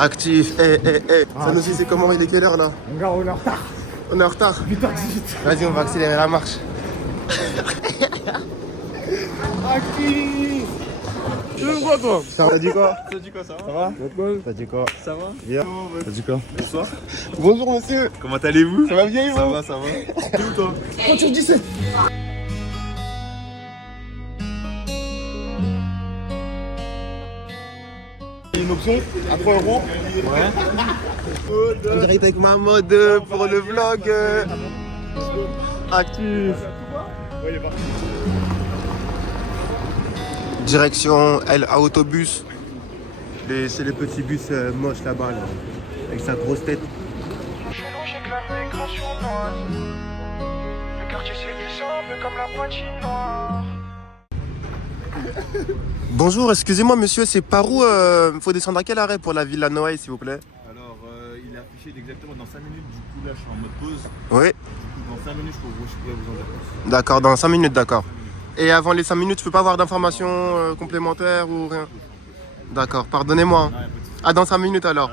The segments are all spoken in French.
Actif, Ça nous dit c'est comment, il est quelle heure là? Mon gars, on est en retard. On est en retard. 8h18. Vas-y, on va accélérer la marche. Actif. Tu veux quoi, toi? T'as dit quoi? T'as dit quoi, ça va? Ça va? T'as dit quoi? Ça va? Bien. T'as dit quoi? Bonsoir. Bonjour monsieur. Comment allez-vous? Ça va bien et vous? Ça va, ça va. T'es où, toi? Voiture 17. Une option à 3 euros. Ouais. Direct avec ma mode pour le vlog. Actif. Ouais, il est parti. Direction LA Autobus. C'est les petits bus moches là-bas, là, avec sa grosse tête. Le quartier c'est glissant, un peu comme la patinoire. Bonjour, excusez-moi monsieur, c'est par où faut descendre à quel arrêt pour la Villa Noailles s'il vous plaît? Alors, il est affiché exactement dans 5 minutes. Du coup, là, je suis en mode pause. Oui. Du coup, dans 5 minutes, je pourrais vous en dire plus. D'accord, dans 5 minutes, d'accord. Et avant les 5 minutes, je peux pas avoir d'informations complémentaires ou rien? D'accord, pardonnez-moi. Ah, dans 5 minutes alors.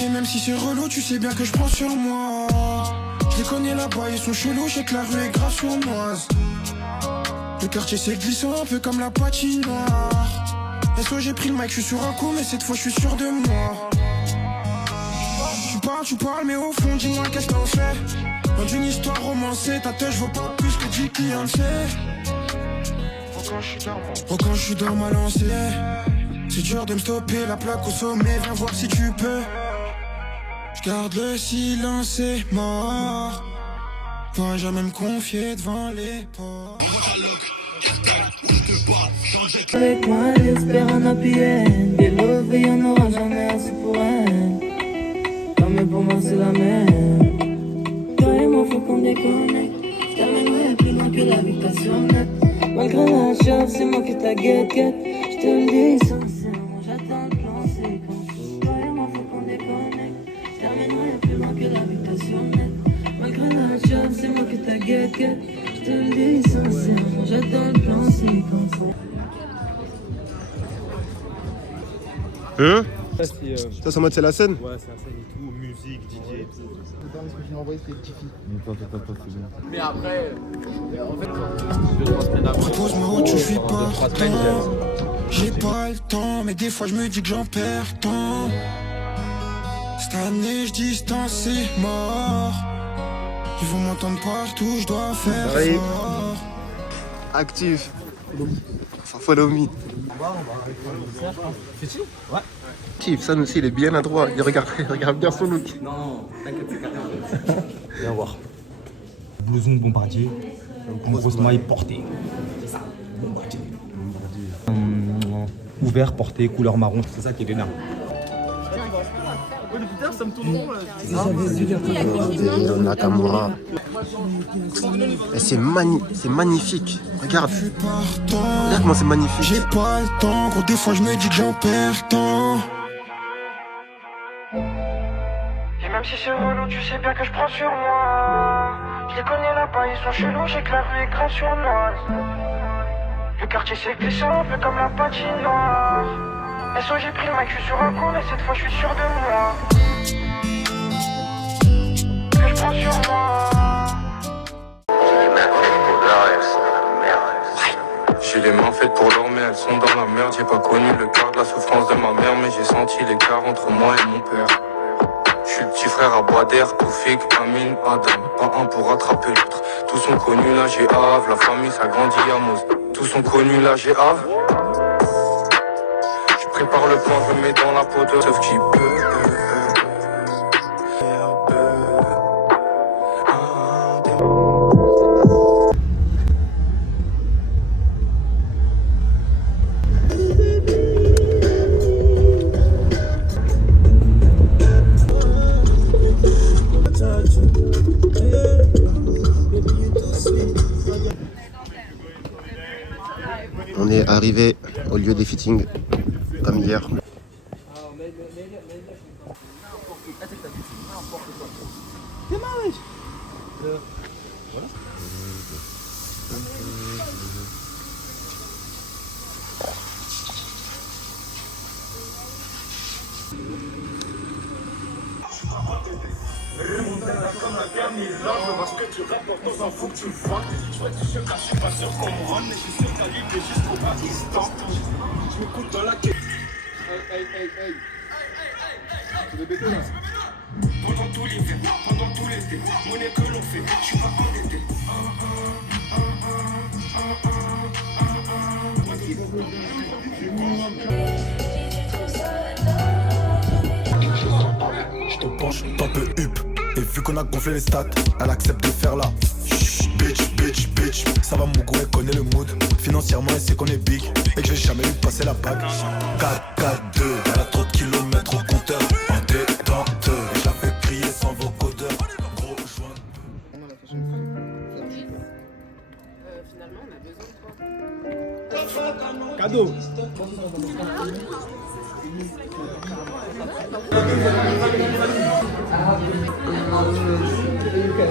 Et même si c'est relou, tu sais bien que je prends sur moi. Je les connais là-bas, ils sont chelous, je sais que la rue est grave sournoise. Le quartier c'est glissant, un peu comme la patinoire. SO j'ai pris le mic, je suis sur un coup, mais cette fois je suis sûr de moi. Tu parles, mais au fond, dis-moi qu'est-ce qu'on fait. Dans une histoire romancée, ta tête vaut pas plus que 10 clients, oh, quand je suis dans ma lancée, c'est dur de me stopper, la plaque au sommet, viens voir si tu peux. Je garde le silence, c'est mort. Pourrais jamais me confier devant les portes. Avec moi, j'espère un happy end. Des love et y'en aura jamais assez pour elle. Non mais pour moi c'est la même. Toi et moi faut qu'on déconnecte. Je t'amènerai plus loin que l'habitation nette. Malgré la chance, c'est moi qui t'a guette. Je te le dis sincèrement, j'attends le plan séquence. Toi et moi faut qu'on déconnecte. Je t'amènerai plus loin que l'habitation nette. Malgré la chance, c'est moi qui t'a guette. Je te le dis sincèrement, j'attends le plan séquence. Hein? Ça, Ça, en mode c'est la scène? ouais, c'est la scène et tout, musique, DJ et tout. Ce que je lui ai envoyé, c'était Tiffy. Mais après, en fait, 2-3 semaines avant. Propose-moi où tu suis pas. J'ai pas le temps, mais des fois je me dis que j'en perds tant. Cette année je distance, c'est mort. Ils vont m'entendre partout, je dois faire Oui. fort. Actif. Follow me. C'est ouais. Actif, ça aussi il est bien adroit. Il regarde bien son look. Non, t'inquiète, c'est carré. Viens voir. Blouson bombardier, grosse maille portée. C'est ça, bombardier. Ouvert, porté, couleur marron, c'est ça qui est dedans. Ça me tourne rond là. Nakamura. Et c'est magnifique. Regarde. Regarde comment c'est magnifique. J'ai pas le temps, gros des fois je me dis que j'en perds tant. Et même si c'est relou, tu sais bien que je prends sur moi. Je les connais là-bas, ils sont chelous, j'ai que la rue est grave sournoise. Le quartier c'est glissant, un peu comme la patinoire. SO j'ai pris le mic, je suis sur un coup, mais cette fois je suis sûr de moi. Que je prends sur moi. J'ai les mains faites pour l'or mais elles sont dans la merde. J'ai pas connu le quart de la souffrance de ma mère, mais j'ai senti l'écart entre moi et mon père. Je suis le petit frère à bois d'air, Toufik, Amine, Adam. Pas un pour rattraper l'autre. Tous sont connus là, j'ai Havre. La famille ça grandit à Mose. Tous sont connus là, j'ai Havre. Je prépare le plan, je me mets dans la peau de sauf qui peut. On est arrivé au lieu des fittings, comme hier. C'est le béton là. Pendant tout l'hiver, pendant tout l'été, monnaie que l'on fait, je suis pas endetté. Je te penche, t'en peux hup. Et vu qu'on a gonflé les stats, elle accepte de faire la Shh, bitch, bitch, bitch. Ça va, Mougou, elle connaît le mood. Financièrement, elle sait qu'on est big. Et que je vais jamais lui passer la bague. 4-4-2, elle a trop de kilomètres au compteur. En détente, et je la fais crier sans vocodeur. Gros joint. Finalement, on a besoin de toi. Cadeau.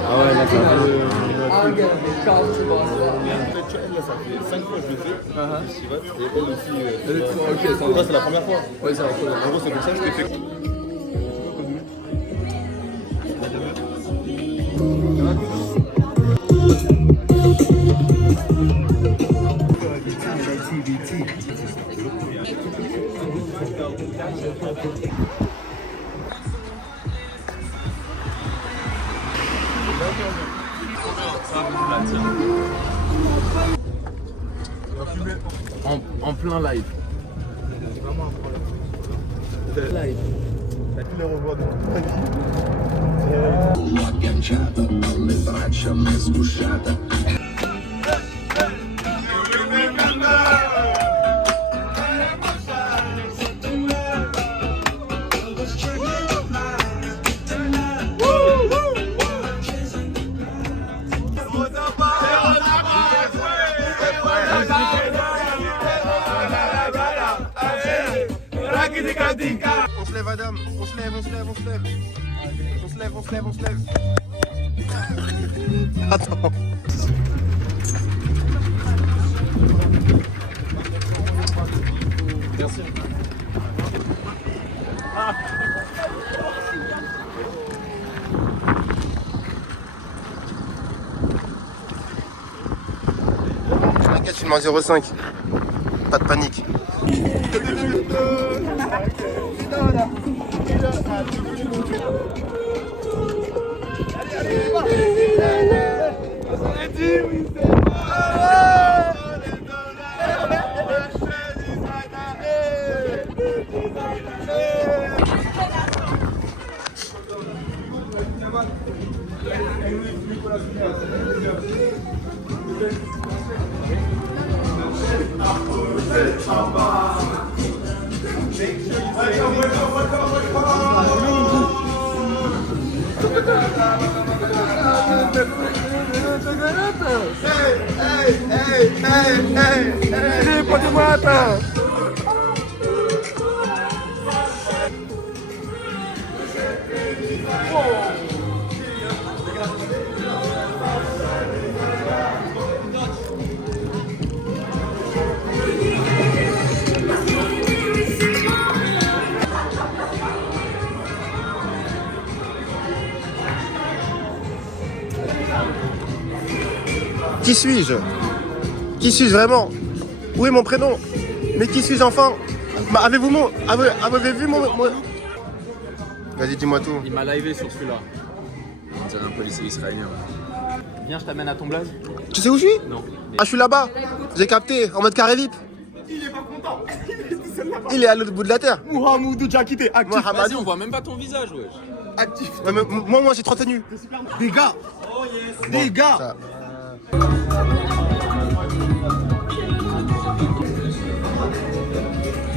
Ah ouais, là, ça Ça fait 5 fois que je le fais. Et elle aussi. Ok, ça c'est la première fois. Ouais, c'est la première fois. En gros, c'est pour ça que je t'ai fait. En plein live. Live. T'as tous les revoirs de toute ma vie. On se lève, Adam. On se lève, on se lève, on se lève. On se lève, on se lève, on se lève. Attends. Merci. T'inquiète, filme en 0,5. Pas de panique. Qui suis-je? Qui suis-je vraiment? Où est mon prénom? Mais qui suis-je enfin? Bah, avez-vous vu mon... Vas-y, dis-moi tout. Il m'a livé sur celui-là. On dirait un policier israélien. Viens, je t'amène à ton blaze. Tu sais où je suis? Non. Ah, je suis là-bas. J'ai capté, en mode carré VIP. Il est pas content. Il est à l'autre bout de la terre. Mouhamoudou Djakité, actif. Vas-y, Hamadou. on voit même pas ton visage, wesh. Actif. Ouais, mais moi, j'ai 30 tenues. Des gars. Des gars. Ça.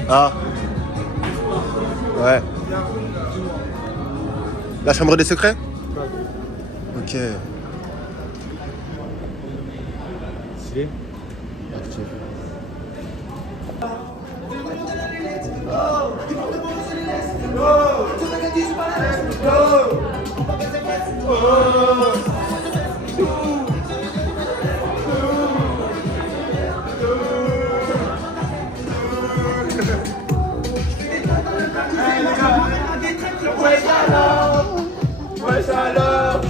Ah. Ouais. La chambre des secrets? Ok. Stylé. Actif. Wesh alors, wesh alors,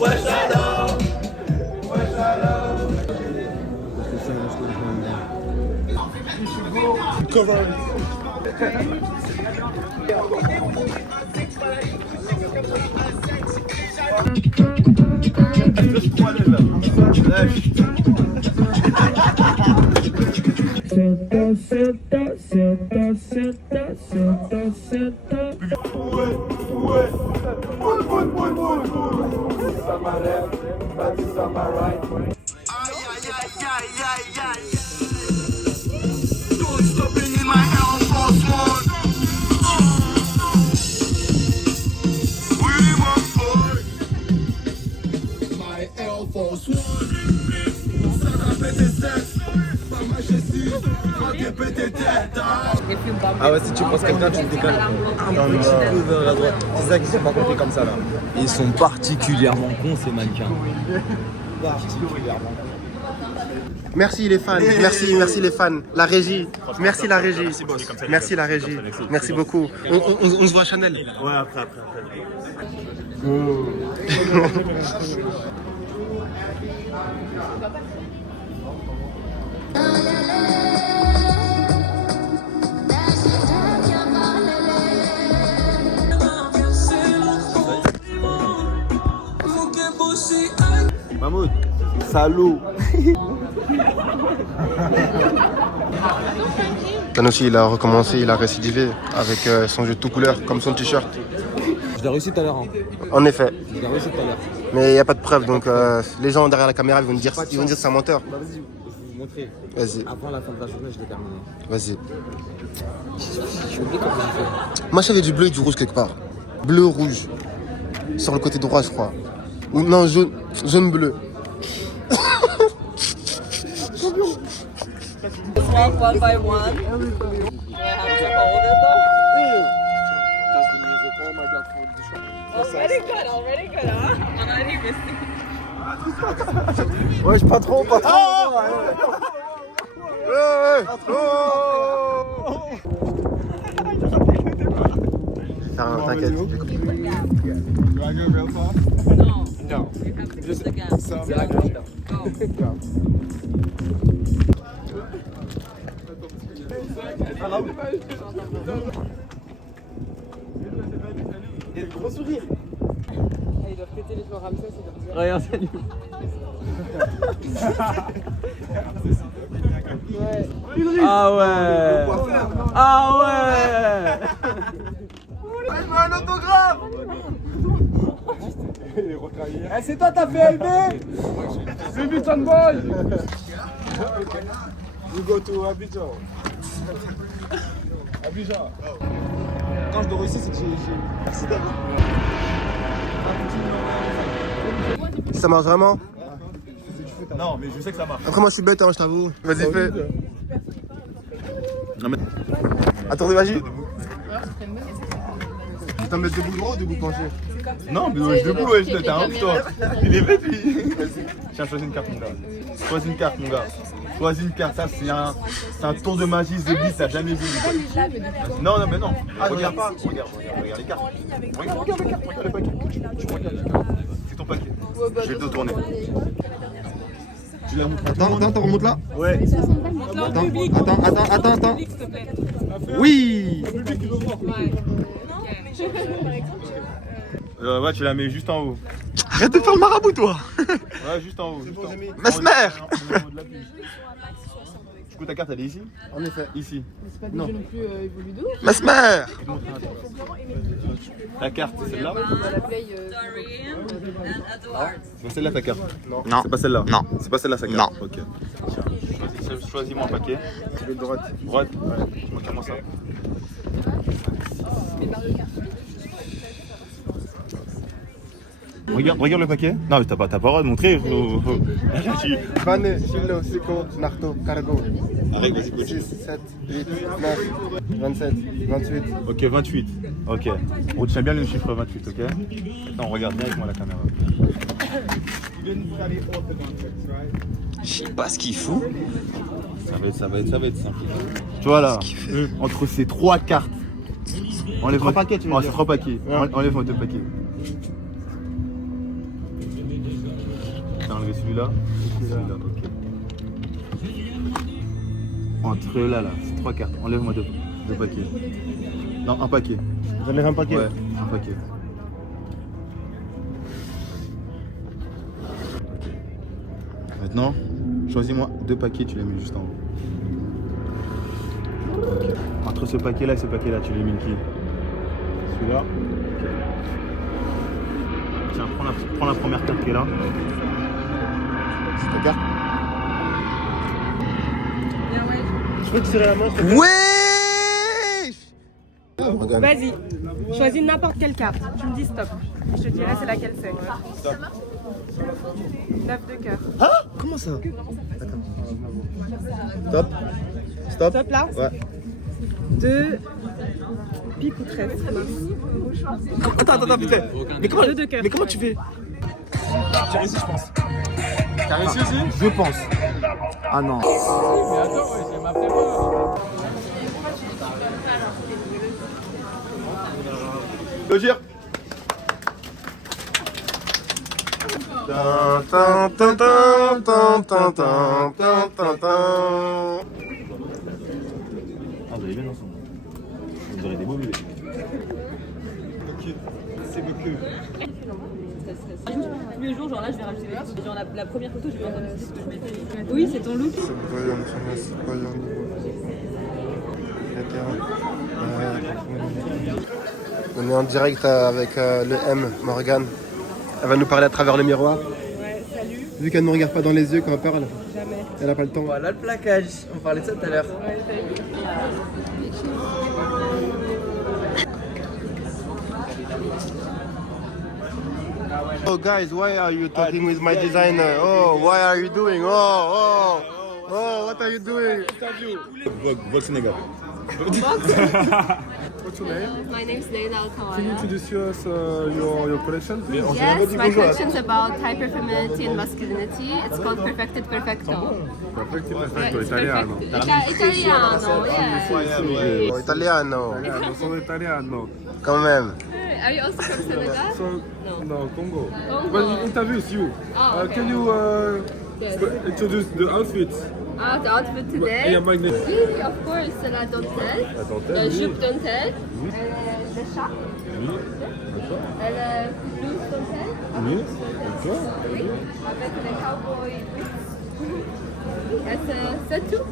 wesh alors. Ah ouais, si tu penses quelqu'un, tu me décales. Un petit peu vers la droite. C'est ça qui sont pas comptés comme ça là. Ils sont particulièrement cons ces mannequins. Particulièrement. Merci les fans, merci les fans. La régie, merci la régie. Merci la régie, merci beaucoup. On se voit à Chanel. Ouais, après. Mahmoud, salaud. Dan aussi, il a recommencé, il a récidivé avec son jeu de tout couleur, comme son t-shirt. Je l'ai réussi tout à l'heure. Hein. En effet. Je l'ai réussi tout à l'heure. Mais il n'y a pas de preuve, donc les gens derrière la caméra ils vont dire que c'est un menteur. Bah vas-y, je vais vous montrer. Vas-y, Avant la fin de la journée, je l'ai terminé. vas-y. J'ai oublié comment j'ai fait. Moi j'avais du bleu et du rouge quelque part. Bleu, rouge. Sur le côté droit, je crois. Ou non, jaune, bleu. 1 by 1. Do I have to hold it though? Already good, huh? Already missing. Ouais, pas trop. T'inquiète. No. No. You have to do it again. Go. Gros sourire. Ils doivent péter les flots Ramsès, c'est comme ça. Regarde, salut. Ouais. Ah ouais. Ah ouais. Il veut un autographe. Eh, c'est toi, t'as fait LB. C'est Vuitton Boy. You go to Abidjan. Abidjan. Quand je dois réussir, c'est que j'ai... Merci David. Ça marche vraiment? Non, mais je sais que ça marche. Après moi je suis bête, hein, je t'avoue. Vas-y, fais. Non, mais... Attendez, vas-y. Tu t'en mets debout droit ou debout penché? Non, mais ouais, debout, ouais, t'es un toi. Il est bête, lui. Tiens, choisis une carte, mon gars. Choisis une carte, mon gars. Choisis une carte, ça c'est un tour de magie, Zébi, t'as jamais vu. Non, mais non. Regarde pas. Regarde les cartes. Regarde les cartes, regarde le paquet. Tu regardes les cartes. C'est ton paquet. Je vais te tourner. Tu la montres. Attends, remonte là. Ouais. Attends. Oui. Ouais, tu la mets juste en haut. Arrête de faire le marabout, toi. Ouais, juste en haut. Mesmer. Du coup, ta carte, elle est ici? En effet. Ici. C'est pas déjà non plus évolué d'où. Mesmer. Ta carte, c'est celle-là? La play. C'est celle-là ta carte? Non. C'est pas celle-là? Non. C'est pas celle-là sa carte? Non. Ok. Tiens, choisis-moi un paquet. Tu veux droite. Droite? Ouais. Montre-moi ça. Regarde le paquet. Non, mais t'as pas le droit de montrer. Bane, Chilo, Siko, Narto, Cargo. Arrête, vas-y, coach. 6, 7, 8, 9, 27, 28. Ok, 28. Ok. On retient bien le chiffre 28, ok? Attends, regarde bien avec moi la caméra. Je sais pas ce qu'il fout. Ça va être simple. Tu vois là, entre ces trois cartes. Enlève Trois paquets, tu veux dire? 3 paquets. Ouais. Enlève-moi 2 paquets. T'as enlevé celui-là et celui-là, ok. Entre là, ces 3 cartes. Enlève-moi 2 paquets. Non, un paquet. J'enlève un paquet. Ouais, un paquet. Maintenant, choisis-moi 2 paquets, tu les mets juste en haut. Ok. Entre ce paquet-là et ce paquet-là, tu les mets qui? Celui-là. Ok. Tiens, prends la première carte qui est là. C'est ta carte. Je peux te tirer la main. Ouais. Vas-y, choisis n'importe quelle carte. Tu me dis stop. Je te dirai c'est laquelle c'est. 9 de cœur. Ah, comment ça? Stop. Stop. Stop là? Ouais. 2 pique ou trèfle. Attends, putain. Mais comment, Deux de cœur. mais comment tu fais? J'ai réussi, je pense. T'as réussi aussi? Je pense. Ah non. Logir. Ah, vous allez bien ensemble. Vous aurez des beaux bébés. C'est que. Tous les jours, genre là, je vais rajouter des trucs. Genre la première photo, je vais regarder ce que je mettais. Oui, c'est ton look. On est en direct avec le M, Morgane. Elle va nous parler à travers le miroir. Ouais, salut. Vu qu'elle ne nous regarde pas dans les yeux quand elle parle, Jamais. elle n'a pas le temps. Voilà le plaquage, on parlait de ça tout à l'heure. Ouais, salut. Oh guys, why are you talking with my designer? Oh, why are you doing? Oh, what are you doing? Vox Sénégal. What's your name? My name is Leila Al Can you Kawaya. introduce us your collection? Yes, my collection is about hyperfemininity and masculinity. It's called Perfected Perfecto. Perfetto, Yeah, perfetto, it's italiano. Italiano, yes. Oh, italiano, Sono italiano. quand même. Are you also from Senegal? No, Congo. Congo. But the interview is you. Oh, okay. Can you Yes. introduce the outfits? The outfit today? Yeah, my name. Oui, of course, c'est la dentelle. La dentelle, La oui. jupe dentelle. Oui. Le chat. Oui. Le blouse dentelle. Oui. Oui. Avec les cowboy boots. C'est tout.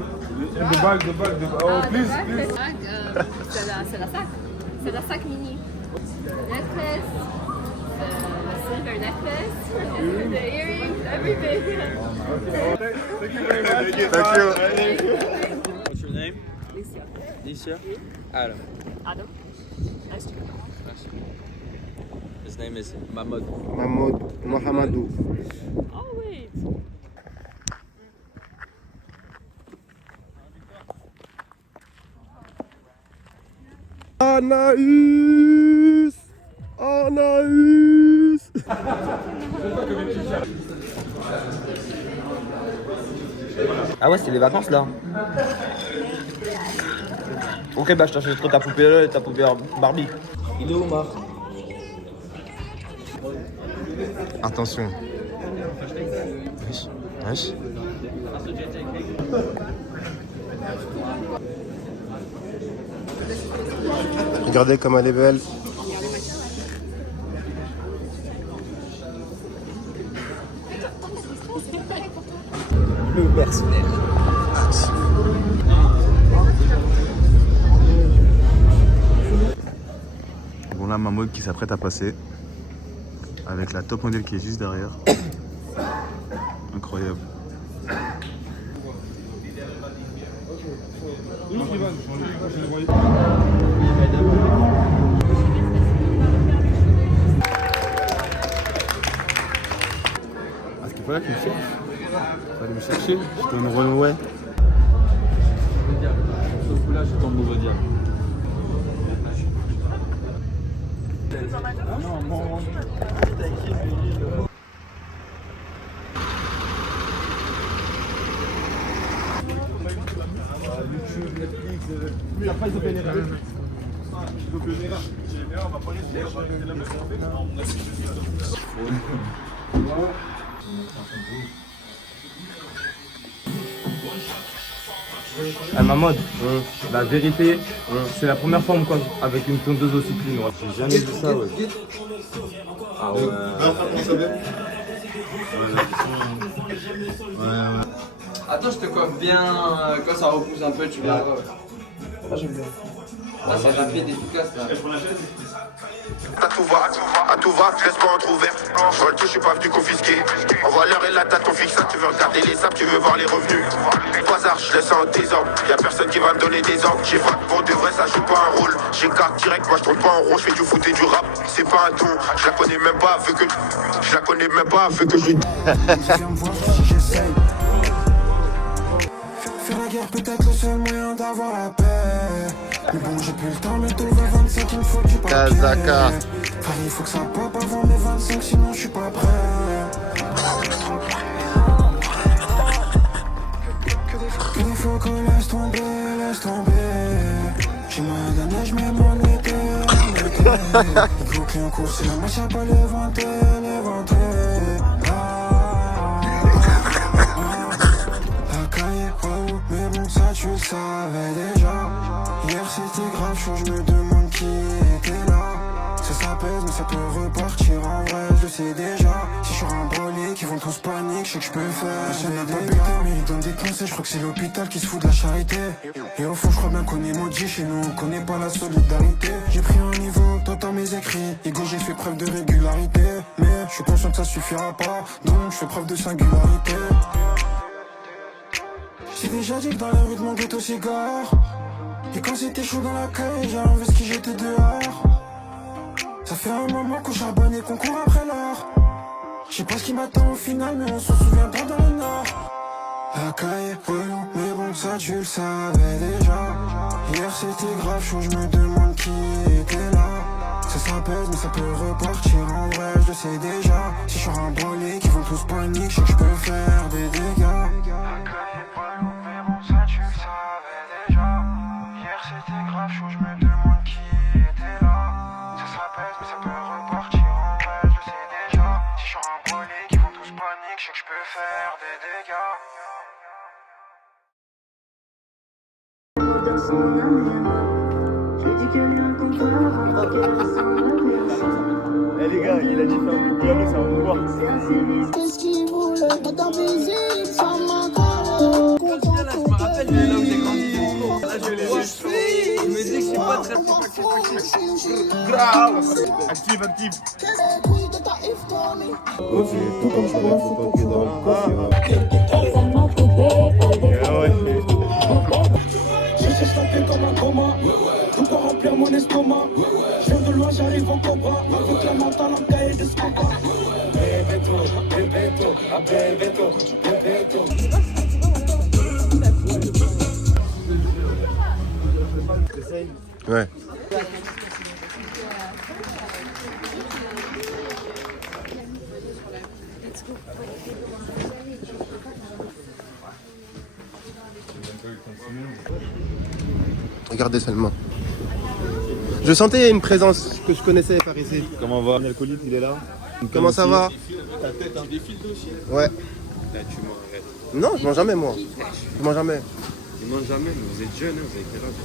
And the bag. Oh, please, please. Le sac, c'est la sac. C'est la sac mini. Necklace. The silver necklace. The earrings, everything. Thank you very much. Thank you. What's your name? Alicia. Alicia? Adam. Adam. Nice to meet you. His name is Mahmoud. Mahmoud, Mohamedou. Oh, wait. Anaïs! Anaïs! Ah ouais, c'est les vacances là. Ok, bah je t'achèterai ta poupée Barbie. Il est où, Omar? Attention. Wesh. Regardez comme elle est belle. Le mercenaire. Bon là, Mahmoud qui s'apprête à passer. Avec la top modèle qui est juste derrière. Incroyable. Ah, ce qu'il fallait qu'il me cherche. Il fallait me chercher. J'étais une renouée. Sauf que là, je tombe au diable. Mahmoud, la vérité, c'est la première fois qu'on avec une tondeuse aussi clean. Ouais. J'ai jamais vu ça, ouais. Ah ouais. Attends, je te coiffe bien quand ça repousse un peu, tu verras. Ah, j'aime bien. Ah, c'est rapide, efficace là. À tout va, je laisse pas en trouver. Sur le tout, je suis pas venu confisquer. Envoie l'heure et la date, on fixe ça. Tu veux regarder les sables, tu veux voir les revenus. Au hasard, je laisse en désordre. Y'a personne qui va me donner des ordres. J'ai frappe pour de vrai, ça joue pas un rôle. J'ai carte direct, moi je tourne pas en rond, je fais du foot et du rap. C'est pas un don, je la connais même pas, vu que je la connais même pas, vu que je lui. Faire la guerre peut être le seul moyen d'avoir la paix. Mais bon, j'ai plus le temps, mais tout va 25, il me faut du papier. Kazaka. Frère, il faut que ça pop avant mes 25, sinon je suis pas prêt. Que des fois qu'on laisse tomber, laisse tomber. J'ai moins d'années, je mets mon été. Il faut qu'un cours, c'est la marche à pas les vanter, les vanter. Mais bon, ça tu le savais déjà. Hier c'était grave chaud, je me demande qui était là. Ça pèse, mais ça peut repartir en vrai, je le sais déjà. Si je suis un brolier, qui vont tous paniquer, je sais que je peux faire. Je n'ai pas pété, mais il donne des conseils, je crois que c'est l'hôpital qui se fout de la charité. Et au fond, je crois bien qu'on est maudit, chez nous, on connaît pas la solidarité. J'ai pris un niveau, t'entends mes écrits. Ego, j'ai fait preuve de régularité. Mais je suis conscient que ça suffira pas, donc je fais preuve de singularité. J'ai déjà dit que dans la rue de mon ghetto cigare. Et quand c'était chaud dans la caille, j'ai investi, j'étais dehors. Ça fait un moment qu'on charbonne et qu'on court après l'or. Je sais pas ce qui m'attend au final, mais on s'en souviendra dans le nord. La caille est relou, mais bon ça tu le savais déjà. Hier c'était grave chaud, je me demande qui était là. Ça pèse, mais ça peut repartir en vrai, je le sais déjà. Si je suis un brolier, qui vont tous paniquer, je sais que je peux faire des dégâts. C'était grave chaud, je me demande qui était là. Ça pèse, mais ça peut repartir en vrai, je le sais déjà. Si je suis un brolier, qui vont tous paniquer, je sais que je peux faire des dégâts. Dans son âme, je lui dis que rien qu'on peut avoir, qu'elle ressemble à personne. Eh les gars, il a dit faire un piano, c'est un pouvoir. Qu'est-ce qu'il voulait, dans ta visite, ça m'a Là, je me rappelle de là où j'ai grandi. Là, je les ai. Je me dis que c'est pas très Grave. Active. Oh, c'est tout comme je pense, c'est tout dans le Je suis stampé comme un coma. Tout pour remplir mon estomac. Je viens de loin, j'arrive en cobra. Avec la mentale en cahier de scopa. Bebeto. Ouais. Regardez seulement. Je sentais une présence que je connaissais par ici. Comment va l'alcoolique, il est là. Comment ça va? Ta tête un défile aussi. Ouais. Là tu manges. Non, je mange jamais moi. Je mange jamais. Tu manges jamais, mais vous êtes jeune, vous avez quel âge?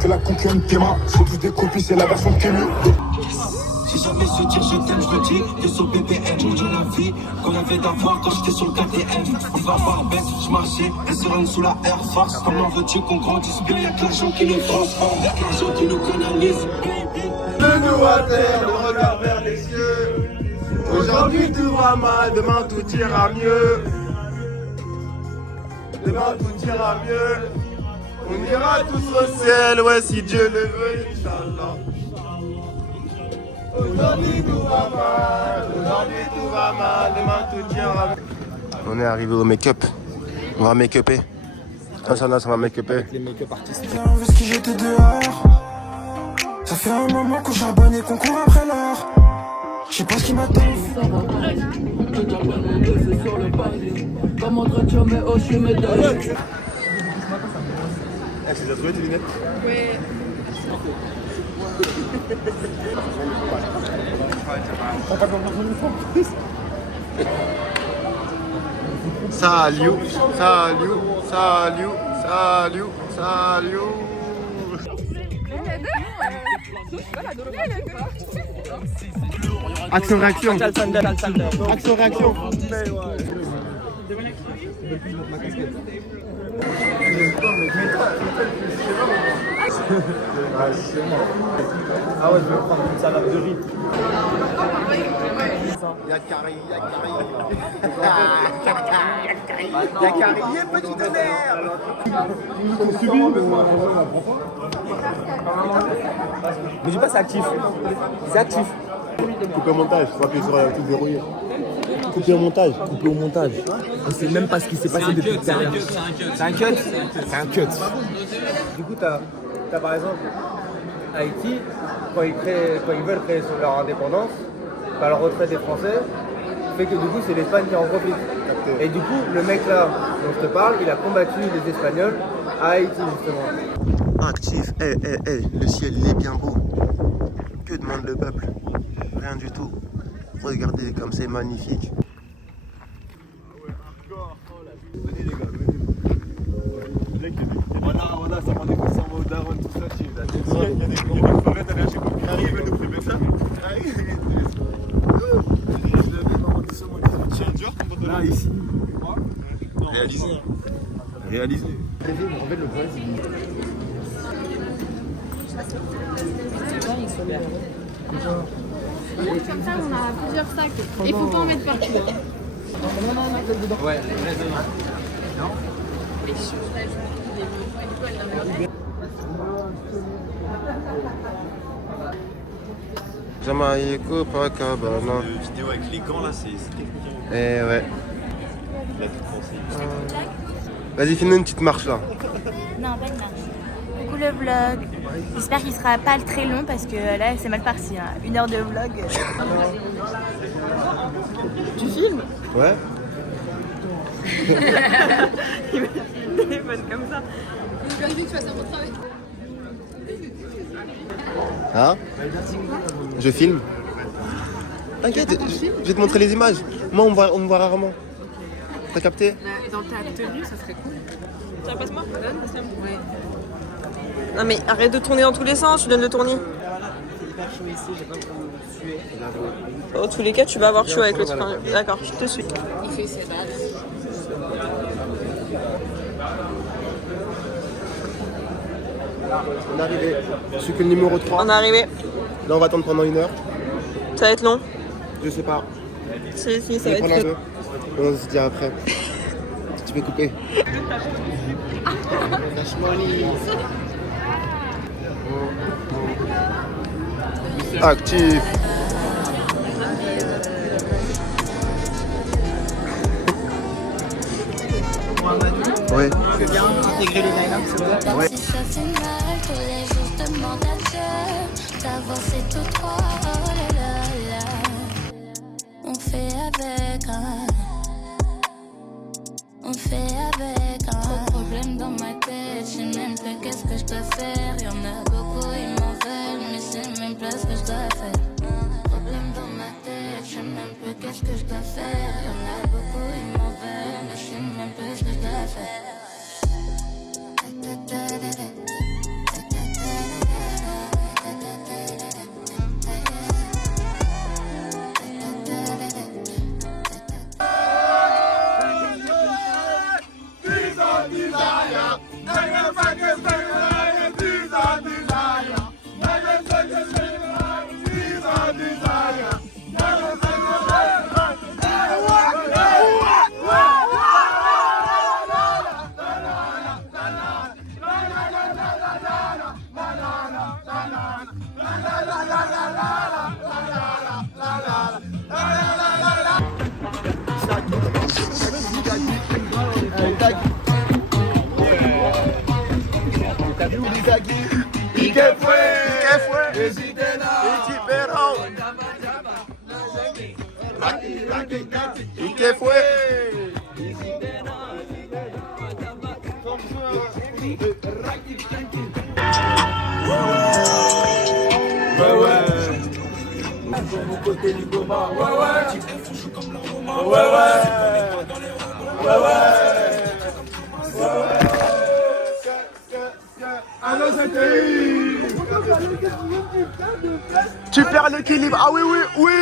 C'est la concurrente qui m'a. C'est tous des copies, c'est la version qui mieux. Si jamais se dire je t'aime, je le dis. T'es sur BPM, je la vie qu'on avait d'avoir quand j'étais sur le KTM. On va voir bête, je marchais, et sereine sous la Air Force. Comment veux-tu qu'on grandisse bien? Y'a que l'argent qui nous transforme, y'a que l'argent qui nous canalise. De nous à terre, le regard vers les cieux. Aujourd'hui tout va mal, demain tout ira mieux. Demain tout ira mieux. On ira tous au ciel, ouais si Dieu le veut, Inch'Allah. Aujourd'hui tout va mal, demain tout ira mieux. On est arrivé au make-up. On va make-upper. Inch'Allah, ça va make-upper. Les make-up artistes. J'ai investi, j'étais dehors. Ça fait un moment qu'on charbonne et qu'on court après l'or. Je sais pas ce qui m'attend. Tu les as trouvées tes lunettes? Oui. T'as pas confiance en nous, Salut, salut, salut, salut, salut. Action réaction. Action réaction. Ah ouais, je vais prendre une salade de riz. Y'a Carré, y'a Carré. Y'a Carré, y'a petit tonnerre. Mais dis pas c'est actif. C'est actif. Coupé au montage, je crois que sur tout verrouillé. Coupé au montage. Coupé au montage. On sait même pas ce qui s'est passé depuis tout à l'heure. C'est un cut. C'est un cut. Du coup, t'as par exemple Haïti, quand ils veulent créer leur indépendance, le retrait des Français fait que du coup c'est l'Espagne qui est en conflit. Et du coup, le mec là dont je te parle, il a combattu les Espagnols à Haïti justement. Actif, le ciel il est bien beau. Que demande le peuple? Rien du tout. Regardez comme c'est magnifique. Voilà, ça m'a négocié en mode daron, tout ça, il y a des forêts derrière chez moi. Arrive, il nous fait ça. Là, ici. Réalisé. Réalisé. Comme ça, on a plusieurs sacs. Et faut pas en mettre partout. Ouais, reste demain. Non? Jamaïque, Copacabana. Vidéo avec les gants là, c'est technique. Eh ouais. Vas-y, fais-nous une petite marche là. Non, pas de marche. Coucou le vlog. J'espère qu'il sera pas très long parce que là c'est mal parti. Hein. 1 heure de vlog. Tu filmes? Ouais. Il met le téléphone comme ça. Comme tu fais ça mon travail. Hein? Je filme. T'inquiète, je vais te montrer les images. Moi, on me voit rarement. T'as capté? Dans ta tenue, ça serait cool. Ça passe-moi? Oui. Non mais arrête de tourner dans tous les sens, tu donnes le tournis. Dans tous les cas, tu vas avoir chaud avec le truc. D'accord, je te suis. Il fait ses bases. On est arrivé. Je suis que le numéro 3. On est arrivé. Là, on va attendre pendant 1 heure. Ça va être long? Je sais pas. Si, ça Je va vais être prendre un long. peu. On se dit après. Tu peux couper. Actif. Ouais. Tu veux bien intégrer le line-up, c'est vrai? Ouais. Si ça fait mal, tous les jours je demande à Dieu d'avancer tout droit, oh là là là. On fait avec, hein. On fait avec, hein. Trop de problèmes dans ma tête, je sais même plus qu'est-ce que je dois faire. Y'en a beaucoup, ils m'en veulent, mais je sais même pas ce que je dois faire. Problèmes dans ma tête, je sais même plus qu'est-ce que je dois faire. Y'en a beaucoup, ils m'en veulent, mais je sais même plus ce que je dois faire. ¿Y qué fue? ¿Y qué fue? Ouais, ouais. Sur mon côté du coma, ouais, ouais. Tu perds l'équilibre. Ah oui, oui, oui.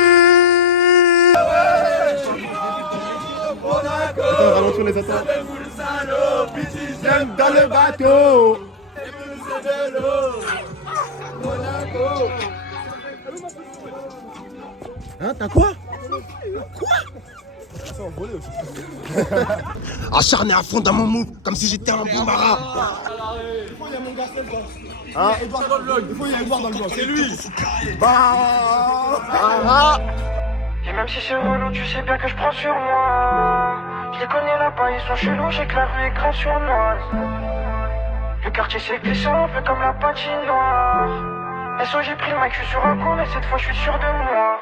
Attends, ralentir les attentes. J'aime dans le bateau. Hein, t'as quoi? Acharné à fond dans mon move, comme si j'étais un boumara. Il faut y a mon gars seul, quoi. Hein? Edouard dans le vlog. Il faut y a Edouard dans le vlog. C'est lui. Et même si c'est relou, tu sais bien que je prends sur moi. Je les connais là-bas, ils sont chelous, j'ai que la rue est grave sournoise. Le quartier s'est glissé un peu comme la patinoire. SO, j'ai pris le mic, je suis sur un coup, mais cette fois je suis sûr de moi.